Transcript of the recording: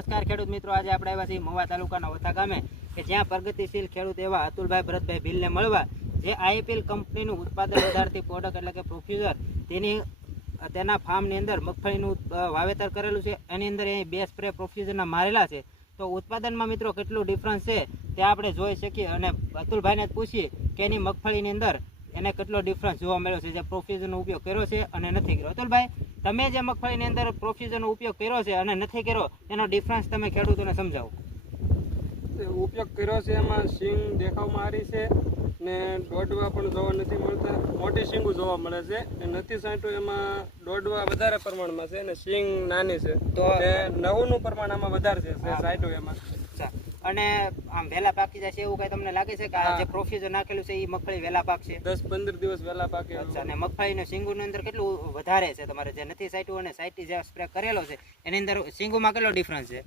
નમસ્કાર ખેડૂત મિત્રો, આજે આપણે આવ્યા છીએ મહુવા તાલુકાના વથા ગામે કે જ્યાં પ્રગતિશીલ ખેડૂત એવા અતુલભાઈ ભરતભાઈ ભીલને મળવા, જે આઈપીએલ કંપનીનું ઉત્પાદન વધારતી પ્રોડક્ટ એટલે કે પ્રોફ્યુઝર તેના ફાર્મની અંદર મગફળીનું વાવેતર કરેલું છે. એની અંદર અહીં 2 સ્પ્રે પ્રોફ્યુઝરના મારેલા છે. તો ઉત્પાદનમાં મિત્રો કેટલું ડિફરન્સ છે તે આપણે જોઈ શકીએ અને અતુલભાઈને જ પૂછીએ કે એની મગફળીની અંદર એને કેટલો ડિફરન્સ જોવા મળ્યો છે, જે પ્રોફ્યુઝરનો ઉપયોગ કર્યો છે અને નથી કર્યો. અતુલભાઈ, તમે જે મગફળીની અંદર પ્રોફ્યુઝરનો ઉપયોગ કર્યો છે અને નથી કર્યો એનો ડિફરન્સ તમે ખેડૂતોને સમજાવો. ઉપયોગ કર્યો છે એમાં સિંગ દેખાવમાં સારી છે ને દોડવા પણ જોવા નથી મળતા. મોટી સિંગો જોવા મળે છે, નથી સાંટું એમાં દોડવા વધારે પ્રમાણમાં છે અને સિંગ નાની છે. તો નવુંનું પ્રમાણ આમાં વધારે છે સાંટું એમાં. અને આમ વહેલા પાકી જાય છે એવું કઈ તમને લાગે છે કે આ જે પ્રોફ્યુઝર નાખેલું છે એ મગફળી વહેલા પાકશે? 10-15 દિવસ વહેલા પાકે. અચ્છા, અને મગફળીનું સિંગુની અંદર કેટલું વધારે છે તમારે જે નથી સાઈટું અને સાઈટી જે સ્પ્રે કરેલો છે એની અંદર સિંગુમાં કેટલો ડિફરન્સ છે?